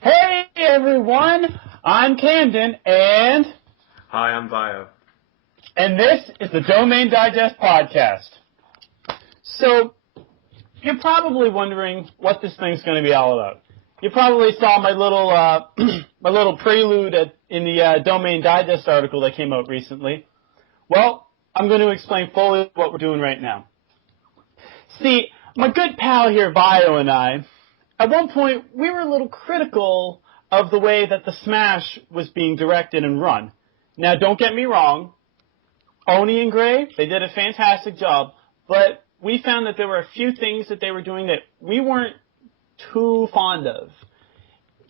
Hey everyone, I'm Camden, and Hi, I'm Bio. this is the Domain Digest podcast. So, you're probably wondering what this thing's going to be all about. You probably saw my little my little prelude in the Domain Digest article that came out recently. Well, I'm going to explain fully what we're doing right now. See, my good pal here, Bio, and I, at one point, we were a little critical of the way that the Smash was being directed and run. Now, don't get me wrong, Oni and Gray, they did a fantastic job, but we found that there were a few things that they were doing that we weren't too fond of.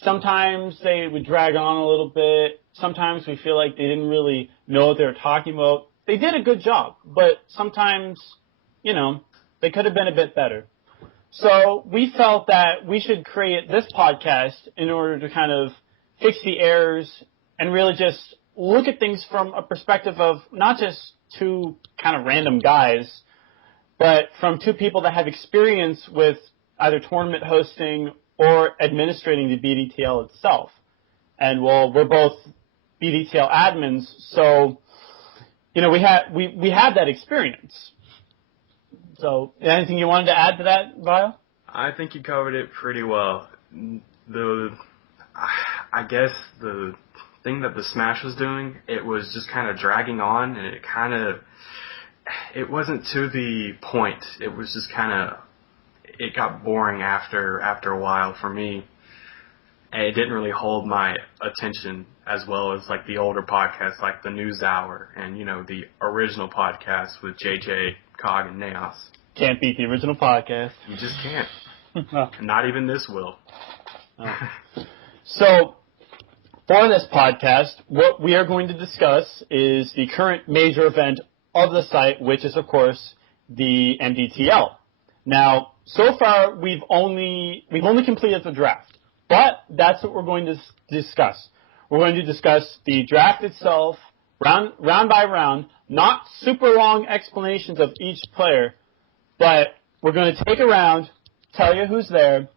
Sometimes they would drag on a little bit. Sometimes we feel like they didn't really know what they were talking about. They did a good job, but sometimes, they could have been a bit better. So we felt that we should create this podcast in order to kind of fix the errors and really just look at things from a perspective of not just two kind of random guys, but from two people that have experience with either tournament hosting or administrating the BDTL itself. And well, we're both BDTL admins, so we have that experience. So, anything you wanted to add to that, Bio? I think you covered it pretty well. I guess the thing that the Smash was doing, it was just kind of dragging on, and it wasn't to the point. It was just it got boring after a while for me. And it didn't really hold my attention as well as like the older podcasts like the News Hour and, the original podcast with JJ, Cog, and Naos. Can't beat the original podcast. You just can't. Oh. Not even this will. Oh. So, for this podcast, what we are going to discuss is the current major event of the site, which is, of course, the MDTL. Now, so far, we've only completed the draft. But that's what we're going to discuss. We're going to discuss the draft itself, round by round, not super long explanations of each player, but we're going to take a round, tell you who's there,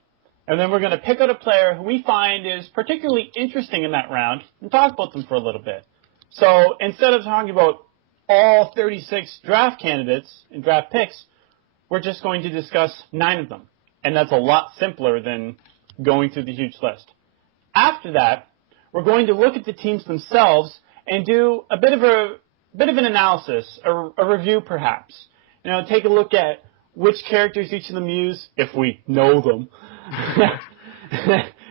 and then we're going to pick out a player who we find is particularly interesting in that round and talk about them for a little bit. So instead of talking about all 36 draft candidates and draft picks, we're just going to discuss 9 of them. And that's a lot simpler than going through the huge list. After that, we're going to look at the teams themselves and do a bit of an analysis, a review perhaps. Take a look at which characters each of them use, if we know them.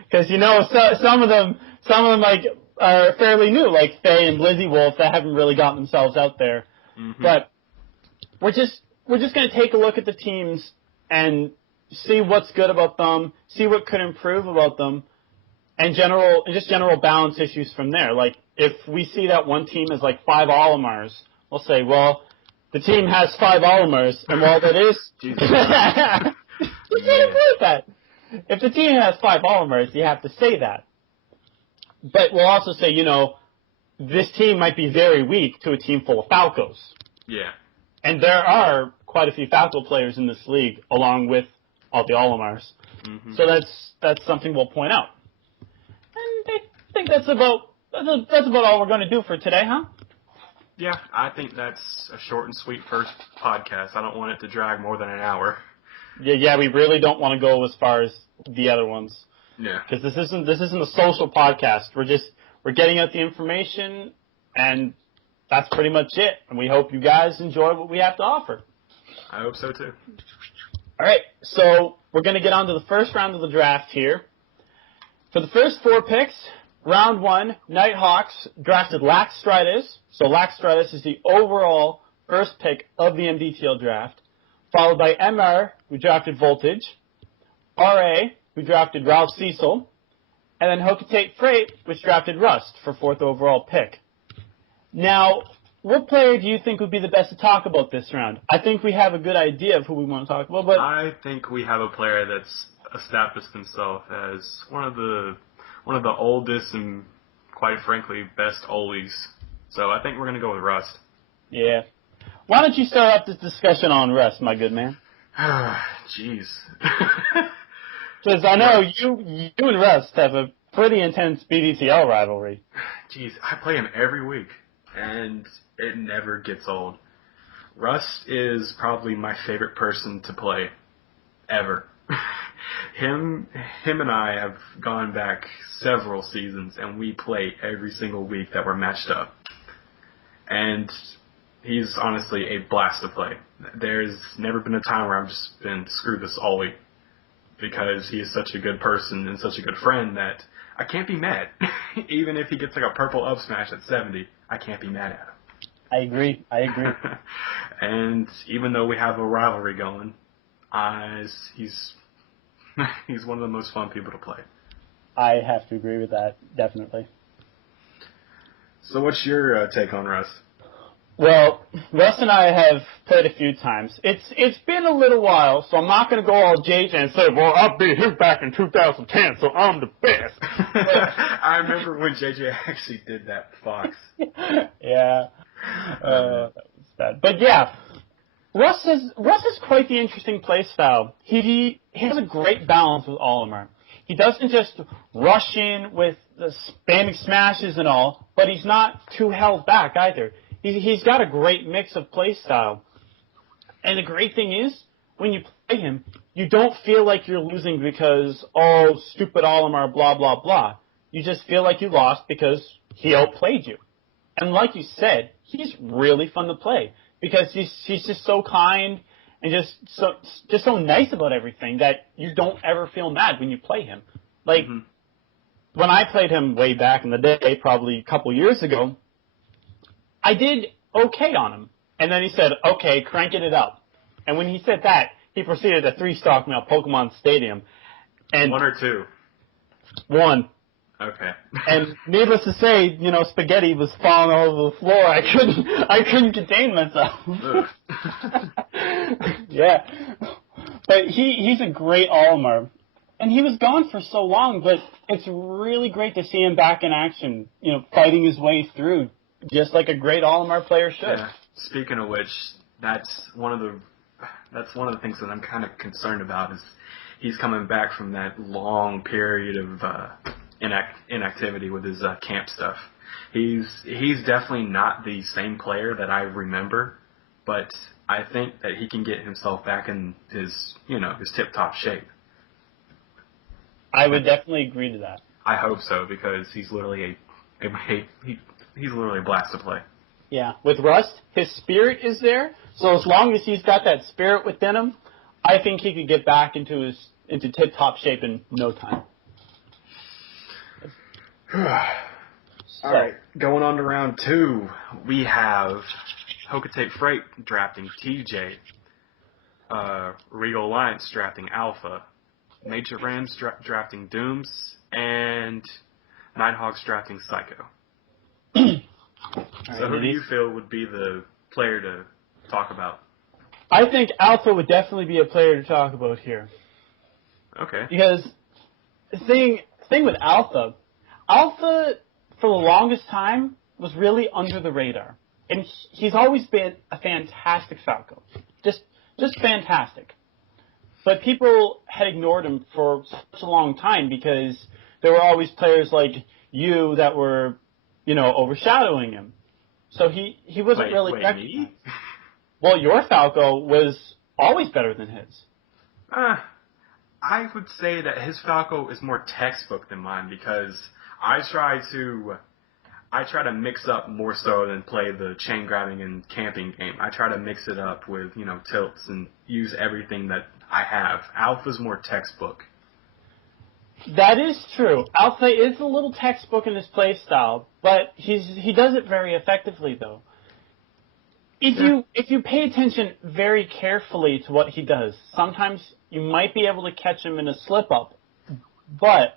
Because some of them like are fairly new, like Faye and Blizzy Wolf, that haven't really gotten themselves out there. Mm-hmm. But we're just going to take a look at the teams and see what's good about them, see what could improve about them, and just general balance issues from there. Like, if we see that one team has like 5 Olimars, we'll say, well, the team has 5 Olimars, and while that is... you can't avoid that. If the team has 5 Olimars, you have to say that. But we'll also say, this team might be very weak to a team full of Falcos. Yeah. And there are quite a few Falco players in this league, along with all the Olimars. Mm-hmm. So that's something we'll point out. And I think that's about all we're going to do for today, huh? Yeah, I think that's a short and sweet first podcast. I don't want it to drag more than an hour. Yeah, we really don't want to go as far as the other ones. Yeah. Because this isn't a social podcast. We're getting out the information, and that's pretty much it. And we hope you guys enjoy what we have to offer. I hope so too. All right, so we're going to get on to the first round of the draft here. For the first 4 picks, round 1, Nighthawks drafted Laxstritus. So Laxstritus is the overall first pick of the MDTL draft, followed by MR, who drafted Voltage, RA, who drafted Ralph Cecil, and then Hokitate Freight, which drafted Rust for 4th overall pick. Now, what player do you think would be the best to talk about this round? I think we have a good idea of who we want to talk about, but I think we have a player that's established himself as one of the oldest and, quite frankly, best Olies. So I think we're going to go with Rust. Yeah. Why don't you start up this discussion on Rust, my good man? Jeez. Because I know you and Rust have pretty intense BDTL rivalry. Jeez, I play him every week, and it never gets old. Russ is probably my favorite person to play ever. him and I have gone back several seasons, and we play every single week that we're matched up. And he's honestly a blast to play. There's never been a time where I've just been, screw this all week, because he is such a good person and such a good friend that I can't be mad. Even if he gets like a purple up smash at 70, I can't be mad at him. I agree. And even though we have a rivalry going, he's one of the most fun people to play. I have to agree with that, definitely. So what's your take on Russ? Well, Russ and I have played a few times. It's been a little while, so I'm not going to go all JJ and say, well, I beat him back in 2010, so I'm the best. I remember when JJ actually did that Fox. Yeah. That was bad. But yeah, Russ is quite the interesting play style. He has a great balance with Olimar. He doesn't just rush in with the spamming smashes and all, but he's not too held back either. He's got a great mix of play style. And the great thing is, when you play him, you don't feel like you're losing because, oh, stupid Olimar, blah, blah, blah. You just feel like you lost because he outplayed you. And like you said, he's really fun to play because he's just so kind and just so nice about everything that you don't ever feel mad when you play him. Like, when I played him way back in the day, probably a couple years ago, I did okay on him. And then he said, okay, cranking it up. And when he said that, he proceeded to 3-stock me on Pokemon Stadium. And 1 or 2? 1. Okay. And needless to say, spaghetti was falling all over the floor. I couldn't contain myself. Yeah. But he's a great Olimar. And he was gone for so long, but it's really great to see him back in action, fighting his way through, just like a great Olimar player should. Yeah. Speaking of which, that's one of the things that I'm kind of concerned about is he's coming back from that long period of inactivity with his camp stuff. He's definitely not the same player that I remember, but I think that he can get himself back in his tip-top shape. I would definitely agree to that. I hope so, because he's literally he's literally a blast to play. Yeah, with Rust, his spirit is there, so as long as he's got that spirit within him, I think he could get back into tip-top shape in no time. All right, going on to round 2, we have Hocotate Freight drafting TJ, Regal Alliance drafting Alpha, Nature Rams drafting Dooms, and Nighthawks drafting Psycho. So who do you feel would be the player to talk about? I think Alpha would definitely be a player to talk about here. Okay. Because the thing with Alpha, for the longest time, was really under the radar. And he's always been a fantastic Falco. Just fantastic. But people had ignored him for such a long time because there were always players like you that were, overshadowing him. So he wasn't really recognized. Me? Well, your Falco was always better than his. I would say that his Falco is more textbook than mine because I try to mix up more so than play the chain grabbing and camping game. I try to mix it up with, tilts and use everything that I have. Alpha's more textbook. That is true. Alpha is a little textbook in his play style, but he does it very effectively though. If you pay attention very carefully to what he does, sometimes you might be able to catch him in a slip up. But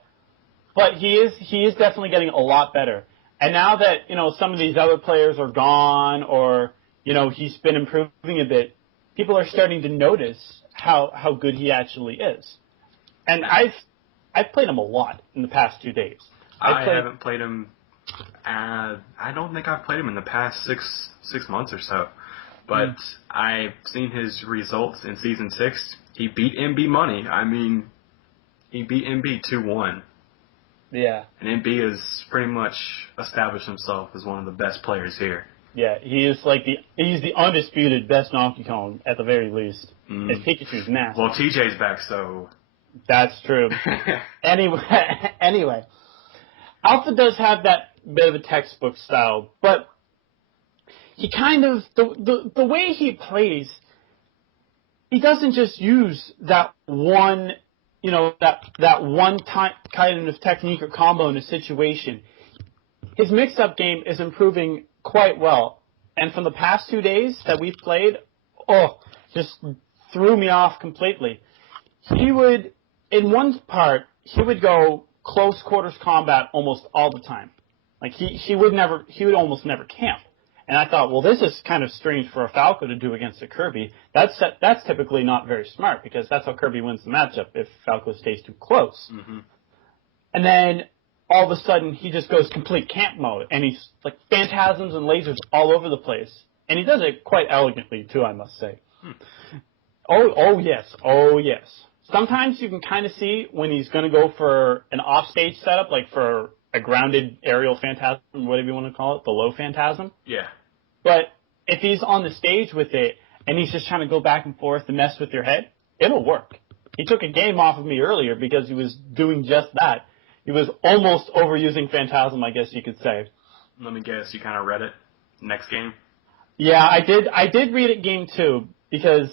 he is definitely getting a lot better. And now that, some of these other players are gone or, he's been improving a bit, people are starting to notice how good he actually is. And I've played him a lot in the past 2 days. I haven't played him. I don't think I've played him in the past six months or so. But I've seen his results in Season 6. He beat MB Money. I mean, he beat MB 2-1. Yeah. And MB has pretty much established himself as one of the best players here. Yeah, he's the undisputed best Donkey Kong at the very least. His Pikachu's nasty. Well, TJ's back, so that's true. Anyway, Alpha does have that bit of a textbook style, but he kind of the way he plays, he doesn't just use that one, that one kind of technique or combo in a situation. His mix-up game is improving quite well. And from the past 2 days that we've played, just threw me off completely. He would, in one part, he would go close quarters combat almost all the time. Like, he would almost never camp. And I thought, well, this is kind of strange for a Falco to do against a Kirby. That's typically not very smart, because that's how Kirby wins the matchup, if Falco stays too close. Mm-hmm. And then all of a sudden, he just goes complete camp mode, and he's like phantasms and lasers all over the place. And he does it quite elegantly, too, I must say. Oh, yes. Sometimes you can kind of see when he's going to go for an offstage setup, like for a grounded aerial phantasm, whatever you want to call it, the low phantasm. Yeah. But if he's on the stage with it, and he's just trying to go back and forth and mess with your head, it'll work. He took a game off of me earlier because he was doing just that. He was almost overusing Phantasm, I guess you could say. Let me guess, you kind of read it next game? Yeah, I did read it game 2, because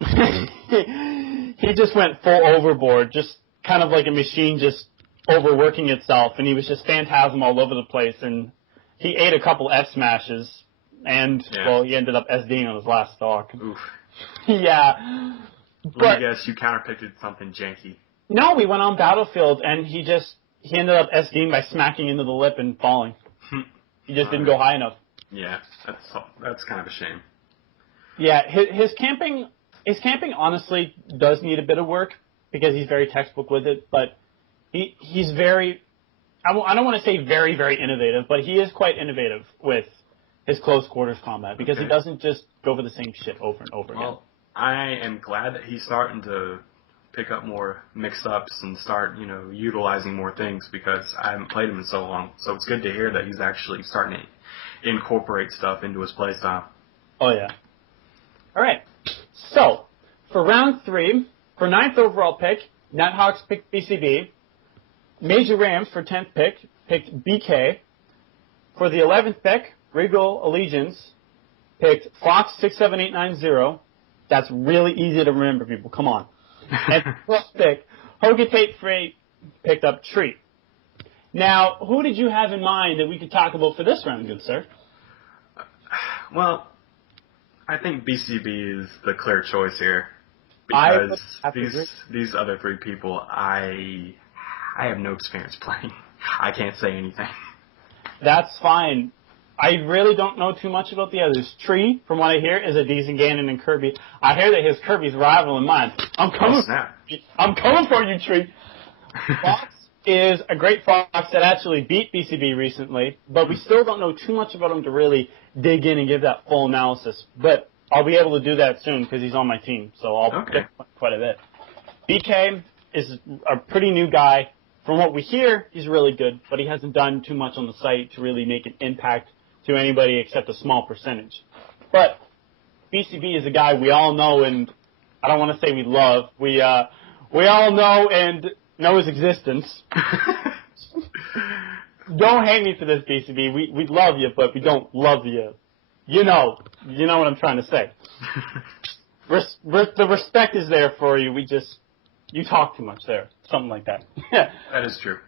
he just went full overboard, just kind of like a machine just overworking itself, and he was just Phantasm all over the place, and he ate a couple F smashes, and, well, he ended up SDing on his last stock. Oof. Yeah. Let me guess, you counterpicked something janky. No, we went on Battlefield, and he ended up SDing by smacking into the lip and falling. He just didn't go high enough. Yeah, that's kind of a shame. Yeah, his camping honestly does need a bit of work, because he's very textbook with it, but he's very, I don't want to say very, very innovative, but he is quite innovative with his close quarters combat, because he doesn't just go for the same shit over and over again. Well, I am glad that he's starting to pick up more mix-ups and start, utilizing more things, because I haven't played him in so long. So it's good to hear that he's actually starting to incorporate stuff into his playstyle. Oh, yeah. All right. So, for round 3, for 9th overall pick, Nighthawks picked BCB. Major Rams for 10th pick picked BK. For the 11th pick, Regal Allegiance picked Fox 67890. That's really easy to remember, people. Come on. And 12th pick, Hogatate Freight picked up Treat. Now, who did you have in mind that we could talk about for this round, good sir? Well, I think BCB is the clear choice here, because these other 3 people, I have no experience playing. I can't say anything. That's fine. I really don't know too much about the others. Tree, from what I hear, is a decent Ganon and Kirby. I hear that his Kirby's rival in mine. I'm coming for you, Tree. Fox is a great Fox that actually beat BCB recently, but we still don't know too much about him to really dig in and give that full analysis. But I'll be able to do that soon, because he's on my team, so I'll get quite a bit. BK is a pretty new guy. From what we hear, he's really good, but he hasn't done too much on the site to really make an impact to anybody except a small percentage. But BCB is a guy we all know, and I don't want to say we love. We all know and know his existence. Don't hate me for this, BCB. We love you, but we don't love you. You know what I'm trying to say. The respect is there for you. You talk too much there. Something like that. That is true.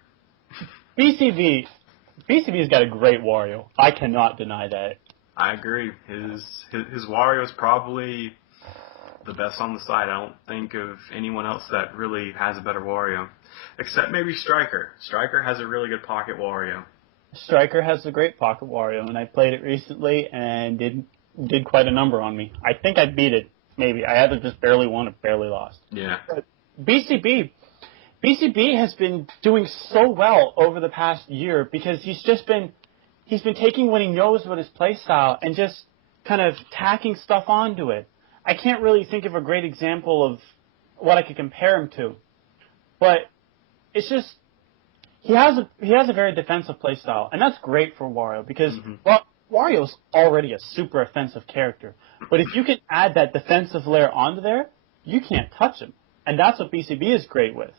BCB's got a great Wario. I cannot deny that. I agree. His Wario is probably the best on the site. I don't think of anyone else that really has a better Wario, except maybe Striker. Striker has a really good pocket Wario. Striker has a great pocket Wario, and I played it recently and did quite a number on me. I think I beat it. Maybe I either just barely won or barely lost. Yeah. But BCB has been doing so well over the past year, because he's been taking what he knows about his playstyle and just kind of tacking stuff onto it. I can't really think of a great example of what I could compare him to, but it's just he has a very defensive play style, and that's great for Wario because Wario's already a super offensive character. But if you can add that defensive layer onto there, you can't touch him, and that's what BCB is great with.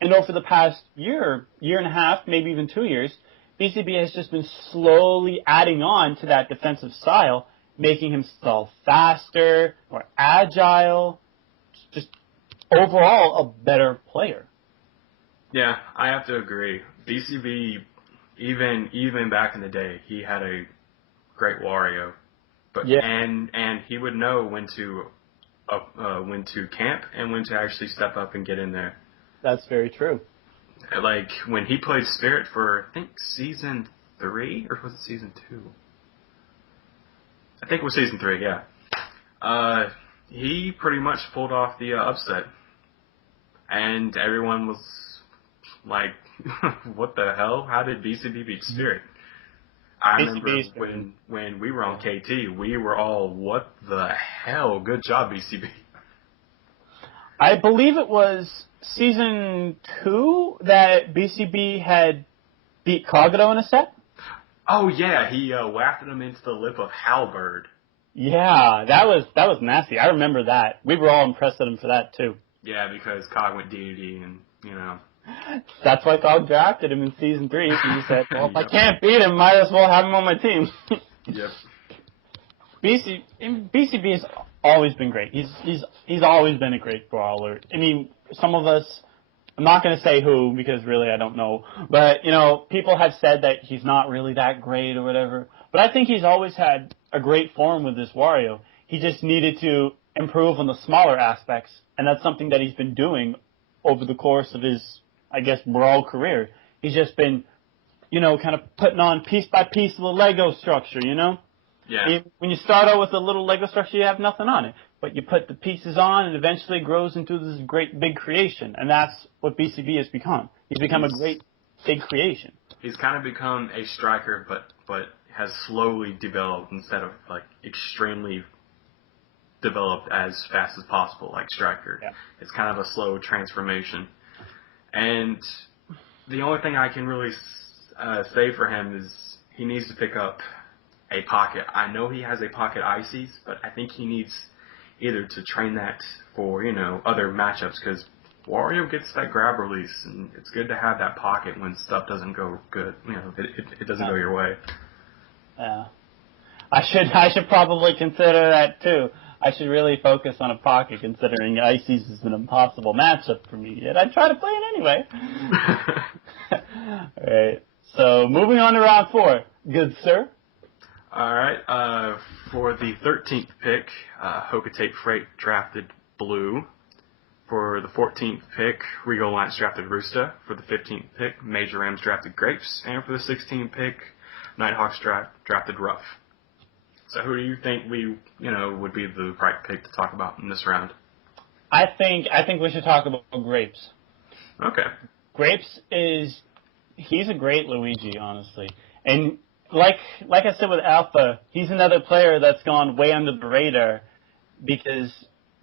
And over the past year and a half, maybe even 2 years, BCB has just been slowly adding on to that defensive style, making himself faster, more agile, just overall a better player. Yeah, I have to agree. BCB, even back in the day, he had a great Wario, but and he would know when to camp and when to actually step up and get in there. That's very true. Like when he played Spirit for I think season 3 or was it season 2? I think it was season 3. Yeah. He pretty much pulled off the upset, and everyone was like, "What the hell? How did BCB beat Spirit?" I remember when we were on KT, we were all, "What the hell? Good job, BCB." I believe it was season 2 that BCB had beat Kagero in a set. Oh yeah, he wafted him into the lip of Halberd. Yeah, that was nasty. I remember that. We were all impressed at him for that too. Yeah, because Cog went DD and That's why Cog drafted him in season 3. He said, "Well, if I can't beat him, might as well have him on my team." Yep. BCB has always been great. He's always been a great brawler. I mean, some of us, I'm not going to say who because really I don't know, but people have said that he's not really that great or whatever. But I think he's always had a great form with this Wario. He just needed to improve on the smaller aspects, and that's something that he's been doing over the course of his, I guess, brawl career. He's just been, kind of putting on piece by piece of the Lego structure, Yeah. When you start out with a little Lego structure, you have nothing on it. But you put the pieces on, and eventually it grows into this great big creation. And that's what BCB has become. He's become a great big creation. He's kind of become a striker, but has slowly developed instead of like extremely developed as fast as possible, like striker. Yeah. It's kind of a slow transformation. And the only thing I can really say for him is he needs to pick up a pocket. I know he has a pocket ices, but I think he needs either to train that for, other matchups, because Wario gets that grab release, and it's good to have that pocket when stuff doesn't go good. It doesn't go your way. Yeah. I should probably consider that too. I should really focus on a pocket, considering ices is an impossible matchup for me. Yet I try to play it anyway. Alright, so moving on to round 4. Good sir. Alright, for the 13th pick, Hocotate Freight drafted Blue. For the 14th pick, Regal Alliance drafted Roosta. For the 15th pick, Major Rams drafted Grapes. And for the 16th pick, Nighthawks drafted Ruff. So who do you think would be the right pick to talk about in this round? I think we should talk about Grapes. Okay. Grapes he's a great Luigi, honestly. And like I said with Alpha, he's another player that's gone way under the radar because,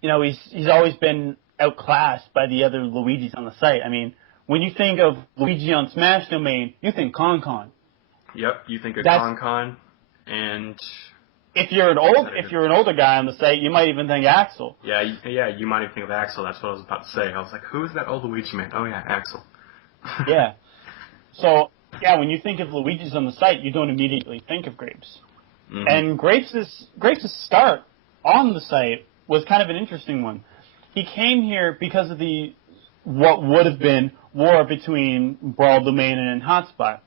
he's always been outclassed by the other Luigis on the site. I mean, when you think of Luigi on Smash Domain, you think Con. Yep, you think of Con, and if you're an older guy on the site, you might even think Axel. Yeah, you might even think of Axel. That's what I was about to say. I was like, who's that old Luigi man? Oh yeah, Axel. Yeah. So when you think of Luigi's on the site, you don't immediately think of Grapes. Mm-hmm. And Grapes' start on the site was kind of an interesting one. He came here because of what would have been war between Brawl Domain and Hotspot.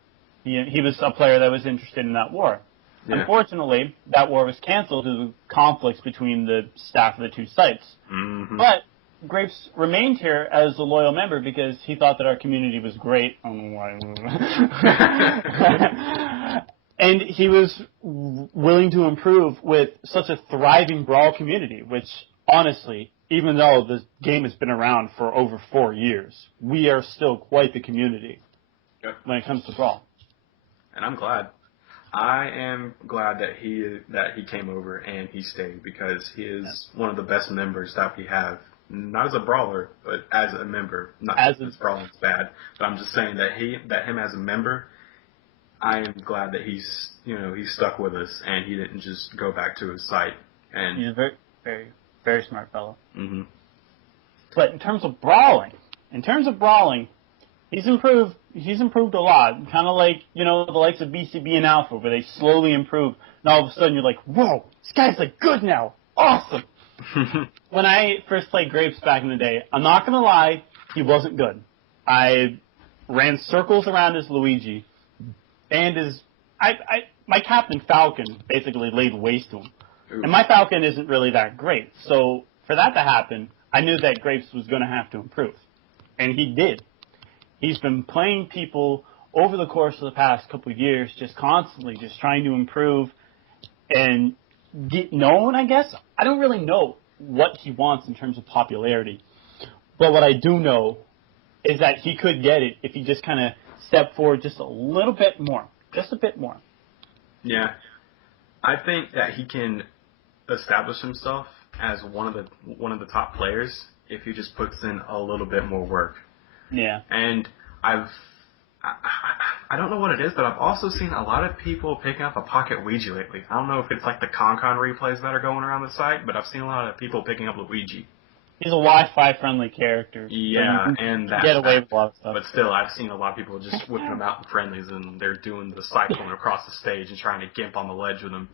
He was a player that was interested in that war. Yeah. Unfortunately, that war was canceled due to conflicts between the staff of the two sites. Mm-hmm. But Grapes remained here as a loyal member because he thought that our community was great. I don't know why. And he was willing to improve with such a thriving Brawl community, which, honestly, even though this game has been around for over 4 years, we are still quite the community when it comes to Brawl. And I'm glad. I am glad that he came over and he stayed because he is one of the best members that we have not as a brawler, but as a member. Not As that brawling's bad, but I'm just saying that him as a member, I am glad that he's stuck with us and he didn't just go back to his site. And he's a very, very, very smart fellow. Mm-hmm. But in terms of brawling, he's improved. He's improved a lot. Kind of like, the likes of BCB and Alpha, where they slowly improve, and all of a sudden you're like, whoa, this guy's like good now. Awesome. When I first played Grapes back in the day, I'm not gonna lie, he wasn't good. I ran circles around his Luigi, and my Captain Falcon basically laid waste to him. Ooh. And my Falcon isn't really that great, so for that to happen, I knew that Grapes was going to have to improve. And he did. He's been playing people over the course of the past couple of years, just constantly, just trying to improve and get known, I guess. I don't really know what he wants in terms of popularity. But what I do know is that he could get it if he just kind of stepped forward just a little bit more. Just a bit more. Yeah. I think that he can establish himself as one of the top players if he just puts in a little bit more work. Yeah. And I don't know what it is, but I've also seen a lot of people picking up a Pocket Ouija lately. I don't know if it's like the Con-Con replays that are going around the site, but I've seen a lot of people picking up Luigi. He's a Wi-Fi friendly character. Yeah, so and that. Get away with a lot of stuff. But still, I've seen a lot of people just whipping them out in friendlies, and they're doing the cyclone across the stage and trying to gimp on the ledge with them.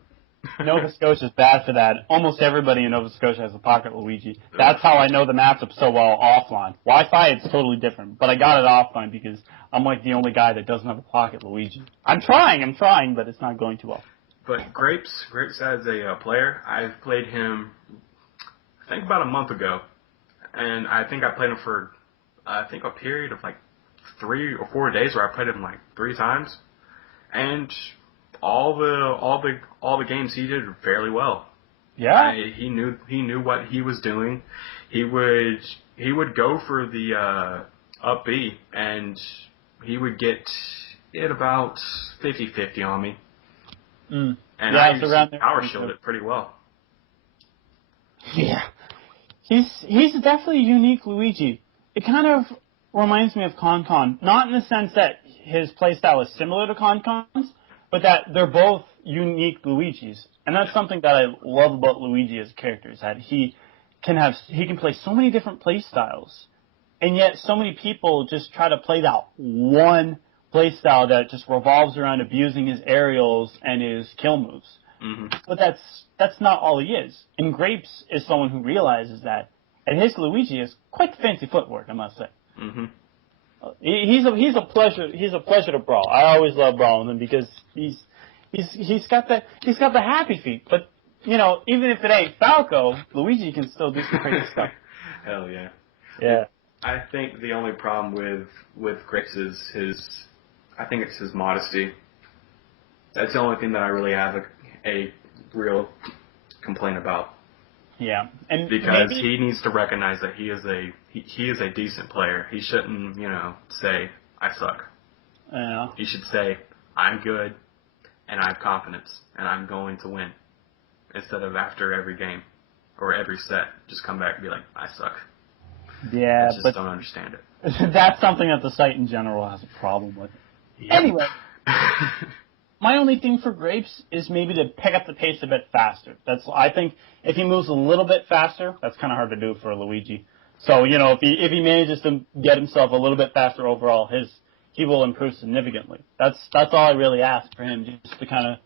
Nova Scotia's bad for that. Almost everybody in Nova Scotia has a Pocket Luigi. That's how I know the matchup so well offline. Wi-Fi, it's totally different. But I got it offline because I'm like the only guy that doesn't have a Pocket Luigi. I'm trying, but it's not going too well. But Grapes as a player, I've played him, I think about a month ago. And I think I played him for, a period of like 3 or 4 days where I played him like 3 times. And all the games he did fairly well. Yeah. He knew what he was doing. He would go for the up B, and he would get it about 50-50 on me. Mm. And yeah, I it's used around to power shield it pretty well. Yeah. He's definitely a unique Luigi. It kind of reminds me of Con-Con. Not in the sense that his playstyle is similar to Con-Con's, but that they're both unique Luigis. And that's something that I love about Luigi as a character, is that he can play so many different playstyles. And yet so many people just try to play that one playstyle that just revolves around abusing his aerials and his kill moves. Mm-hmm. But that's not all he is. And Grapes is someone who realizes that, and his Luigi is quite fancy footwork, I must say. Mm-hmm. He's a pleasure. He's a pleasure to brawl. I always love brawling him because he's got the happy feet. But even if it ain't Falco, Luigi can still do some crazy stuff. Hell yeah. Yeah. I think the only problem with Grix is his modesty. That's the only thing that I really have a real complaint about. Yeah, and because he needs to recognize that he is a decent player. He shouldn't, say I suck. Yeah. He should say I'm good, and I have confidence, and I'm going to win, instead of after every game or every set just come back and be like I suck. Yeah, I just don't understand it. That's something that the site in general has a problem with. Yep. Anyway. My only thing for Grapes is maybe to pick up the pace a bit faster. I think if he moves a little bit faster, that's kind of hard to do for Luigi. So, if he manages to get himself a little bit faster overall, he will improve significantly. That's all I really ask for him, just to kind of,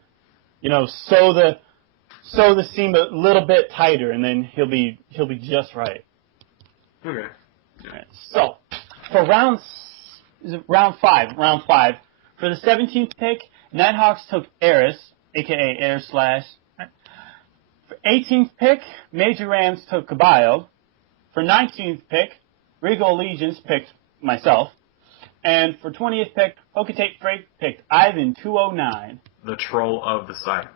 sew the seam a little bit tighter, and then he'll be just right. Okay. All right. So, for round 5, for the 17th pick, Nighthawks took Eris, a.k.a. Air Slash. For 18th pick, Major Rams took Caballo. For 19th pick, Regal Allegiance picked myself. And for 20th pick, Hokatate Freight picked Ivan 209. The troll of the site.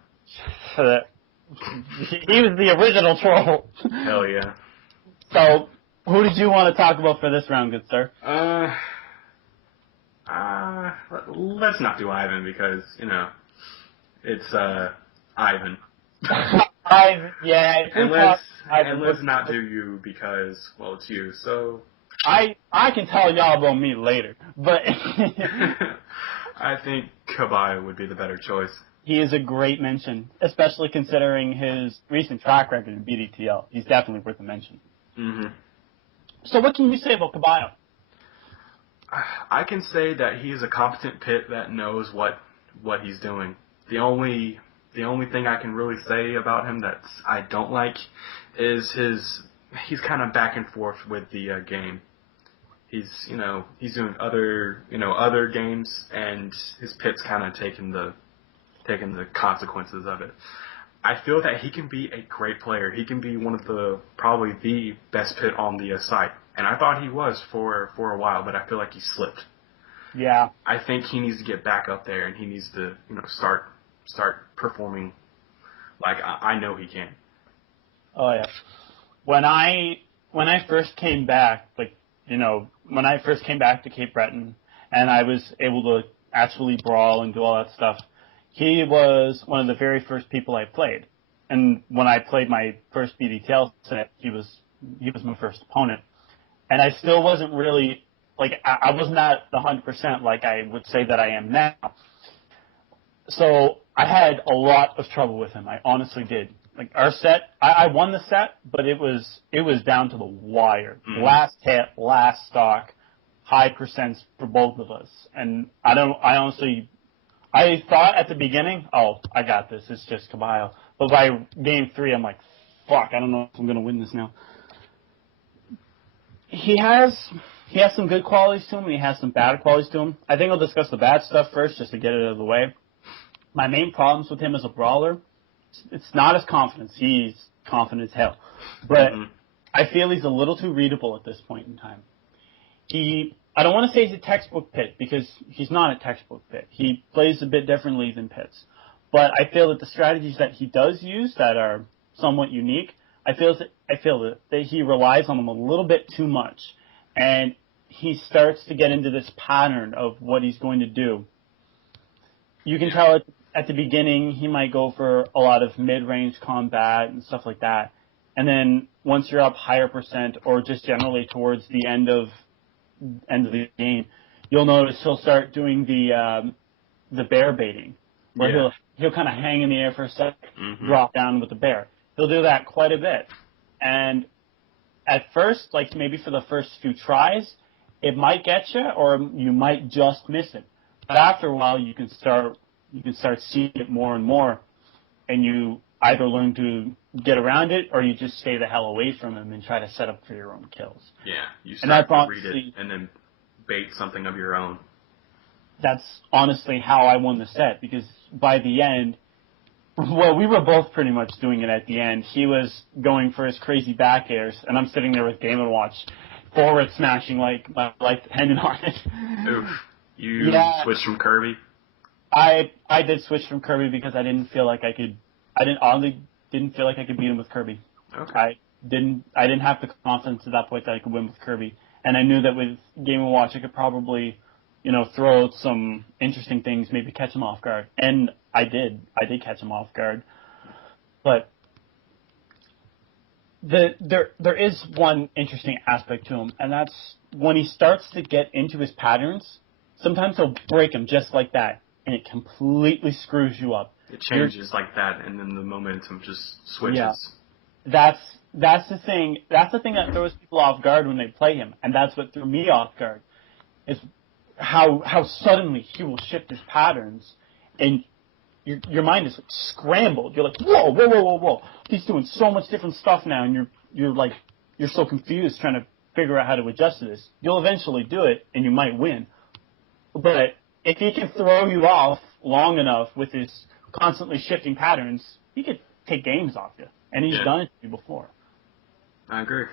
He was the original troll. Hell yeah. So, who did you want to talk about for this round, good sir? Let's not do Ivan because, it's, Ivan. And let's not do you because, well, it's you, so... I can tell y'all about me later, but... I think Caballo would be the better choice. He is a great mention, especially considering his recent track record in BDTL. He's definitely worth a mention. Mm-hmm. So what can you say about Caballo? I can say that he's a competent pit that knows what he's doing. The only thing I can really say about him that I don't like is he's kind of back and forth with the game. He's doing other games, and his pit's kind of taking the consequences of it. I feel that he can be a great player. He can be one of probably the best pit on the site. And I thought he was for a while, but I feel like he slipped. Yeah. I think he needs to get back up there, and he needs to, start performing like I know he can. Oh yeah. When I first came back, when I first came back to Cape Breton, and I was able to actually brawl and do all that stuff, he was one of the very first people I played. And when I played my first BDTL set, he was my first opponent. And I still wasn't really, I was not the 100% like I would say that I am now. So I had a lot of trouble with him. I honestly did. Like our set, I won the set, but it was down to the wire. Mm-hmm. Last hit, last stock, high percents for both of us. And I thought at the beginning, oh, I got this. It's just Caballo. But by game 3, I'm like, fuck, I don't know if I'm going to win this now. He has some good qualities to him, and he has some bad qualities to him. I think I'll discuss the bad stuff first, just to get it out of the way. My main problems with him as a brawler, it's not his confidence. He's confident as hell. But I feel he's a little too readable at this point in time. I don't want to say he's a textbook pit, because he's not a textbook pit. He plays a bit differently than pits. But I feel that the strategies that he does use that are somewhat unique, I feel that he relies on them a little bit too much. And he starts to get into this pattern of what he's going to do. You can tell at the beginning he might go for a lot of mid-range combat and stuff like that. And then once you're up higher percent, or just generally towards the end of the game, you'll notice he'll start doing the bear baiting, where he'll kind of hang in the air for a sec, drop down with the bear. He'll do that quite a bit. And at first, maybe for the first few tries, it might get you, or you might just miss it. But after a while, you can start seeing it more and more, and you either learn to get around it, or you just stay the hell away from him and try to set up for your own kills. Yeah, you start to read it and then bait something of your own. That's honestly how I won the set, because by the end, well, we were both pretty much doing it at the end. He was going for his crazy back airs, and I'm sitting there with Game & Watch, forward smashing like depending on it. Oof. You switched from Kirby? I did switch from Kirby because I didn't feel like I could. I didn't feel like I could beat him with Kirby. Okay. I didn't have the confidence at that point that I could win with Kirby, and I knew that with Game & Watch I could probably, throw out some interesting things, maybe catch him off guard, and I did. I did catch him off guard, but there is one interesting aspect to him, and that's when he starts to get into his patterns. Sometimes he'll break them just like that, and it completely screws you up. It changes like that, and then the momentum just switches. Yeah. That's the thing. That's the thing that throws people off guard when they play him, and that's what threw me off guard, is how suddenly he will shift his patterns, and your mind is scrambled. You're like, whoa! He's doing so much different stuff now, and you're so confused trying to figure out how to adjust to this. You'll eventually do it, and you might win. But if he can throw you off long enough with his constantly shifting patterns, he could take games off you. And he's done it to you before. I agree.